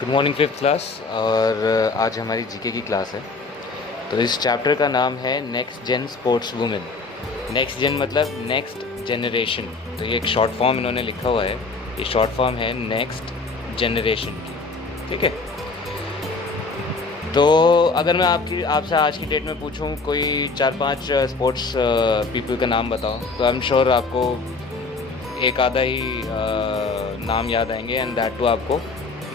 Good morning fifth class. और आज हमारी जीके की क्लास है। तो इस चैप्टर का नाम है next gen sports women. Next gen मतलब नेक्स्ट जनरेशन। तो ये एक शॉर्ट फॉर्म इन्होंने लिखा हुआ है। ये शॉर्ट फॉर्म है नेक्स्ट जनरेशन की। ठीक है। तो अगर मैं आपसे आज की डेट में पूछूं कोई 4-5 स्पोर्ट्स पीपल का नाम बताओ, तो आई एम श्योर आपको एक आधा ही नाम याद आएंगे, एंड दैट टू आपको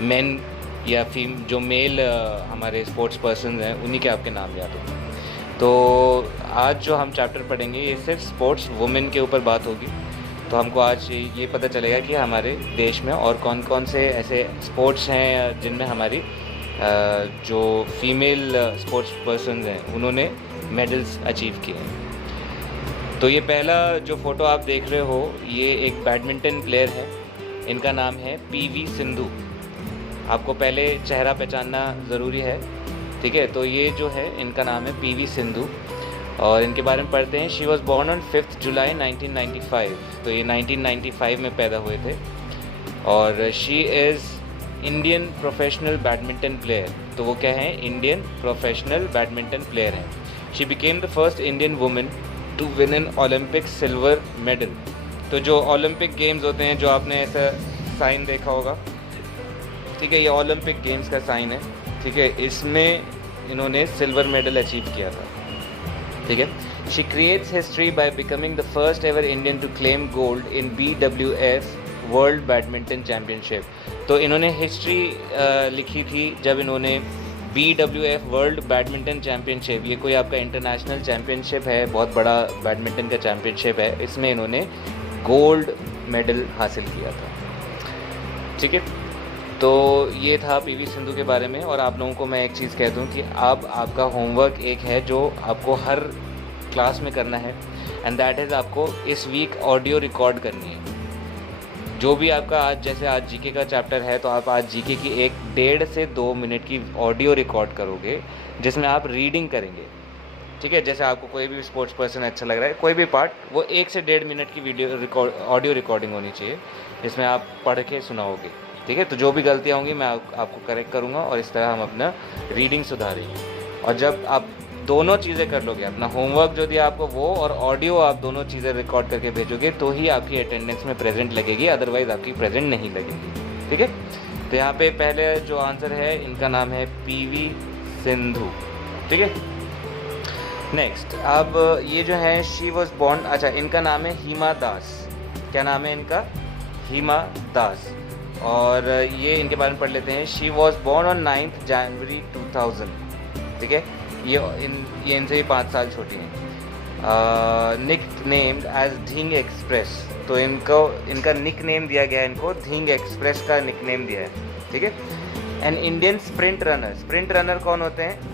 मेन या जो मेल हमारे स्पोर्ट्स पर्सन हैं उन्हीं के आपके नाम याद होंगे। तो आज जो हम चैप्टर पढ़ेंगे ये सिर्फ स्पोर्ट्स वुमेन के ऊपर बात होगी। तो हमको आज ये पता चलेगा कि हमारे देश में और कौन कौन से ऐसे स्पोर्ट्स हैं जिनमें हमारी जो फीमेल स्पोर्ट्स पर्सन हैं उन्होंने मेडल्स अचीव किए हैं। तो ये पहला जो फ़ोटो आप देख रहे हो ये एक बैडमिंटन प्लेयर है। इनका नाम है पीवी सिंधु। आपको पहले चेहरा पहचानना ज़रूरी है, ठीक है। तो ये जो है इनका नाम है पीवी सिंधु, और इनके बारे में पढ़ते हैं। She was born on 5 July 1995। तो ये 1995 में पैदा हुए थे, और she is Indian professional badminton player. तो वो क्या है? इंडियन प्रोफेशनल बैडमिंटन प्लेयर हैं। She became the first Indian women to win an Olympic silver medal. तो जो ओलंपिक गेम्स होते हैं, जो आपने ऐसा साइन देखा होगा, ठीक है, ये ओलंपिक गेम्स का साइन है, ठीक है। इसमें इन्होंने सिल्वर मेडल अचीव किया था, ठीक है। She creates history by becoming the first ever Indian to claim gold in BWF world badminton championship. तो इन्होंने हिस्ट्री लिखी थी जब इन्होंने BWF वर्ल्ड बैडमिंटन चैम्पियनशिप, ये कोई आपका इंटरनेशनल चैम्पियनशिप है, बहुत बड़ा बैडमिंटन का चैम्पियनशिप है, इसमें इन्होंने गोल्ड मेडल हासिल किया था, ठीक है। तो ये था पीवी सिंधु के बारे में। और आप लोगों को मैं एक चीज़ कह दूं कि अब आपका होमवर्क एक है जो आपको हर क्लास में करना है, एंड दैट इज़ आपको इस वीक ऑडियो रिकॉर्ड करनी है। जो भी आपका आज, जैसे आज जीके का चैप्टर है, तो आप आज जीके की 1.5 से 2 मिनट की ऑडियो रिकॉर्ड करोगे जिसमें आप रीडिंग करेंगे, ठीक है। जैसे आपको कोई भी स्पोर्ट्स पर्सन अच्छा लग रहा है, कोई भी पार्ट, वो 1 से 1.5 मिनट की ऑडियो रिकॉर्डिंग होनी चाहिए जिसमें आप पढ़ के सुनाओगे, ठीक है। तो जो भी गलतियाँ होंगी मैं आपको करेक्ट करूँगा, और इस तरह हम अपना रीडिंग सुधारेंगे। और जब आप दोनों चीज़ें कर लोगे, अपना होमवर्क जो दिया आपको वो, और ऑडियो आप दोनों चीज़ें रिकॉर्ड करके भेजोगे, तो ही आपकी अटेंडेंस में प्रेजेंट लगेगी, अदरवाइज़ आपकी प्रेजेंट नहीं लगेगी, ठीक है। तो यहाँ पे पहले जो आंसर है, इनका नाम है पीवी सिंधु, ठीक है। नेक्स्ट, अब ये जो है शी वॉज बॉर्न, अच्छा, इनका नाम है हिमा दास। क्या नाम है इनका? हिमा दास। और ये इनके बारे में पढ़ लेते हैं। शी वॉज बॉर्न ऑन 9 जनवरी 2000, ठीक है। ये इनसे ही 5 साल छोटी हैं। निक नेम्ड एज धिंग एक्सप्रेस। तो इनका निक नेम दिया गया है, इनको धिंग एक्सप्रेस का निक नेम दिया है, ठीक है। An Indian sprint runner. Sprint runner कौन होते हैं?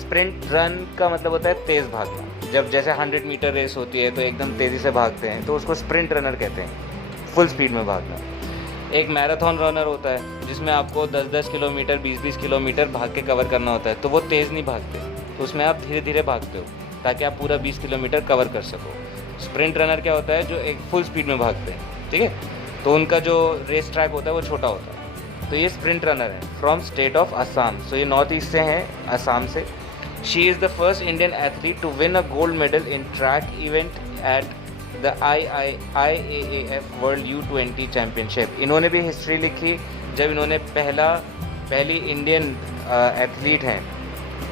स्प्रिंट रन का मतलब होता है तेज़ भागना। जब जैसे 100 मीटर रेस होती है तो एकदम तेज़ी से भागते हैं, तो उसको स्प्रिंट रनर कहते हैं, फुल स्पीड में भागना। एक मैराथन रनर होता है जिसमें आपको 10-10 किलोमीटर, 20-20 किलोमीटर भाग के कवर करना होता है, तो वो तेज़ नहीं भागते, तो उसमें आप धीरे धीरे भागते हो ताकि आप पूरा 20 किलोमीटर कवर कर सको। स्प्रिंट रनर क्या होता है? जो एक फुल स्पीड में भागते हैं, ठीक है। तो उनका जो रेस ट्रैक होता है वो छोटा होता है। तो ये स्प्रिंट रनर है from state of Assam. So ये नॉर्थ ईस्ट से हैं, असम से। She is the first Indian athlete to win a gold medal in track event at the IAAF world U20 championship. इन्होंने भी हिस्ट्री लिखी जब इन्होंने पहली इंडियन एथलीट हैं,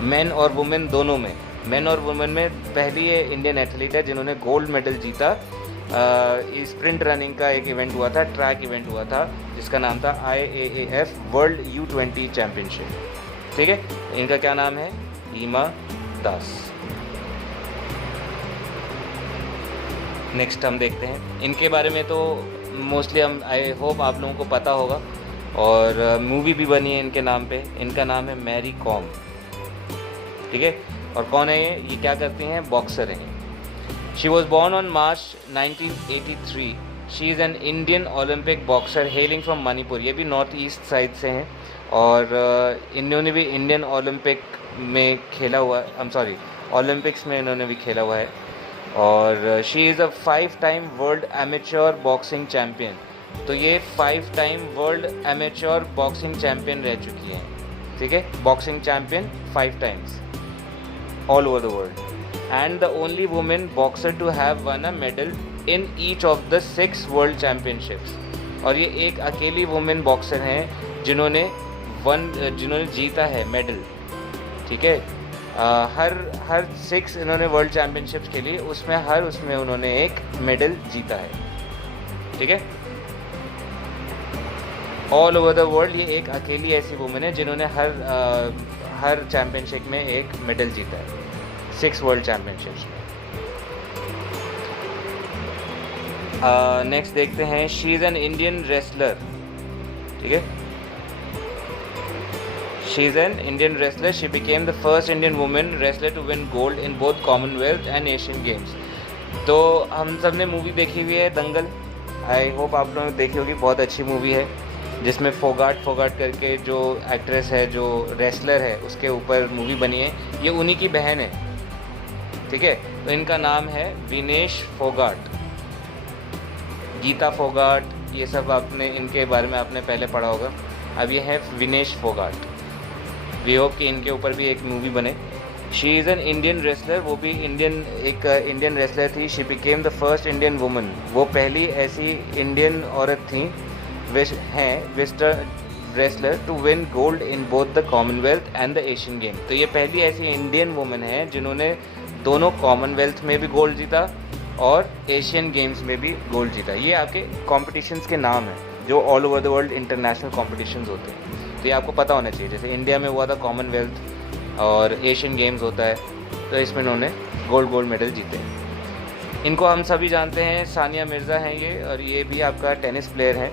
मेन और वुमेन दोनों में, मेन और वुमेन में पहली ये इंडियन एथलीट है जिन्होंने गोल्ड मेडल जीता। स्प्रिंट रनिंग का एक इवेंट हुआ था, ट्रैक इवेंट हुआ था, जिसका नाम था IAAF वर्ल्ड U20 चैम्पियनशिप, ठीक है। इनका क्या नाम है? हिमा दास। नेक्स्ट हम देखते हैं इनके बारे में। तो मोस्टली हम, आई होप आप लोगों को पता होगा, और मूवी भी बनी है इनके नाम पे। इनका नाम है मैरी कॉम, ठीक है। और कौन है ये क्या करती हैं? बॉक्सर हैं। She was born on March 1983। She is an Indian Olympic boxer hailing from Manipur. ये भी नॉर्थ ईस्ट साइड से हैं, और इन्होंने भी इंडियन ओलंपिक में खेला हुआ, ओलंपिक्स में इन्होंने भी खेला हुआ है। और she is a 5 time world amateur boxing champion. तो ये 5 time world amateur boxing champion रह चुकी हैं, ठीक है, boxing champion 5 times all over the world, and the only women boxer to have won a medal in each of the 6 world championships. और ये एक अकेली वुमेन बॉक्सर हैं जिन्होंने जीता है मेडल, ठीक है। हर 6 इन्होंने वर्ल्ड चैम्पियनशिप्स के लिए उसमें उन्होंने एक मेडल जीता है, ठीक है, ऑल ओवर द वर्ल्ड। ये एक अकेली ऐसी वुमेन है जिन्होंने हर चैम्पियनशिप में एक मेडल जीता है, 6 वर्ल्ड चैम्पियनशिप्स में। नेक्स्ट देखते हैं, she is an Indian wrestler, ठीक है, she is an Indian wrestler, she became the first Indian women wrestler to win gold in both Commonwealth and Asian games. तो हम सब ने मूवी देखी हुई है दंगल, आई होप आप लोगों ने देखी होगी, बहुत अच्छी मूवी है, जिसमें फोगाट करके जो एक्ट्रेस है, जो रेसलर है, उसके ऊपर मूवी बनी है। ये उन्हीं की बहन है, ठीक है। तो इनका नाम है विनेश फोगाट, गीता फोगाट, ये सब आपने इनके बारे में आपने पहले पढ़ा होगा। अब ये है विनेश फोगाट। वी होप कि इनके ऊपर भी एक मूवी बने। She is an Indian wrestler, वो भी इंडियन रेसलर थी। She became the first Indian woman, वो पहली ऐसी इंडियन औरत थी western wrestler to win gold in both the Commonwealth and the Asian game. तो ये पहली ऐसी इंडियन वुमन है जिन्होंने दोनों कॉमनवेल्थ में भी गोल्ड जीता और एशियन गेम्स में भी गोल्ड जीता। ये आपके कॉम्पिटिशन्स के नाम हैं जो all over the world international competitions होते हैं, तो ये आपको पता होना चाहिए। जैसे इंडिया में हुआ था कॉमनवेल्थ और एशियन गेम्स होता है, तो इसमें इन्होंने गोल्ड मेडल जीते हैं। इनको हम सभी जानते हैं, सानिया मिर्ज़ा हैं ये, और ये भी आपका टेनिस प्लेयर है,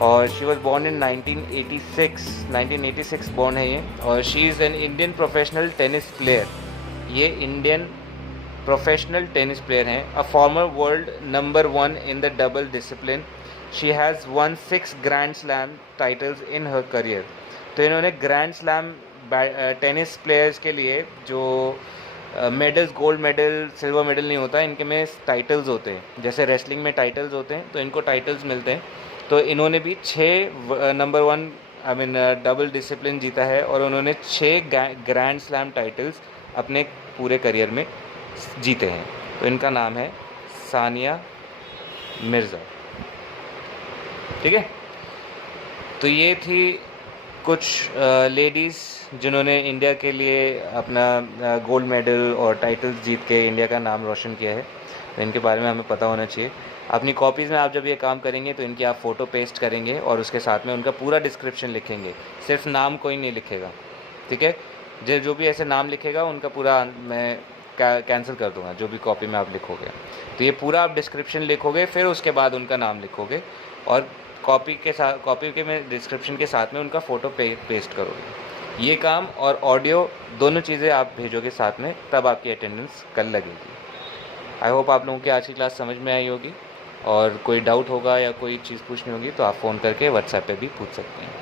और she was born in 1986 born है ये, और she is an Indian professional tennis player. ये इंडियन प्रोफेशनल टेनिस प्लेयर हैं, a former world number 1 in the double discipline. She has one 6 grand slam titles in her career. तो इन्होंने grand slam tennis players के लिए जो medals, gold medal, silver medal नहीं होता, इनके में टाइटल्स होते हैं, जैसे रेसलिंग में टाइटल्स होते हैं, तो इनको टाइटल्स मिलते हैं। तो इन्होंने भी 6 नंबर 1 डबल डिसिप्लिन जीता है, और उन्होंने 6 ग्रैंड स्लैम टाइटल्स अपने पूरे करियर में जीते हैं। तो इनका नाम है सानिया मिर्ज़ा, ठीक है। तो ये थी कुछ लेडीज़ जिन्होंने इंडिया के लिए अपना गोल्ड मेडल और टाइटल्स जीत के इंडिया का नाम रोशन किया है, तो इनके बारे में हमें पता होना चाहिए। अपनी कॉपीज़ में आप जब ये काम करेंगे तो इनकी आप फ़ोटो पेस्ट करेंगे और उसके साथ में उनका पूरा डिस्क्रिप्शन लिखेंगे, सिर्फ नाम कोई नहीं लिखेगा, ठीक है। जो भी ऐसे नाम लिखेगा उनका पूरा मैं कैंसिल कर दूंगा, जो भी कॉपी में आप लिखोगे। तो ये पूरा आप डिस्क्रिप्शन लिखोगे, फिर उसके बाद उनका नाम लिखोगे, और कॉपी के में डिस्क्रिप्शन के साथ में उनका फ़ोटो पेस्ट करोगे। ये काम और ऑडियो दोनों चीज़ें आप भेजोगे साथ में, तब आपकी अटेंडेंस कल लगेगी। आई होप आप लोगों की आज की क्लास समझ में आई होगी, और कोई डाउट होगा या कोई चीज़ पूछनी होगी तो आप फ़ोन करके व्हाट्सएप पे भी पूछ सकते हैं।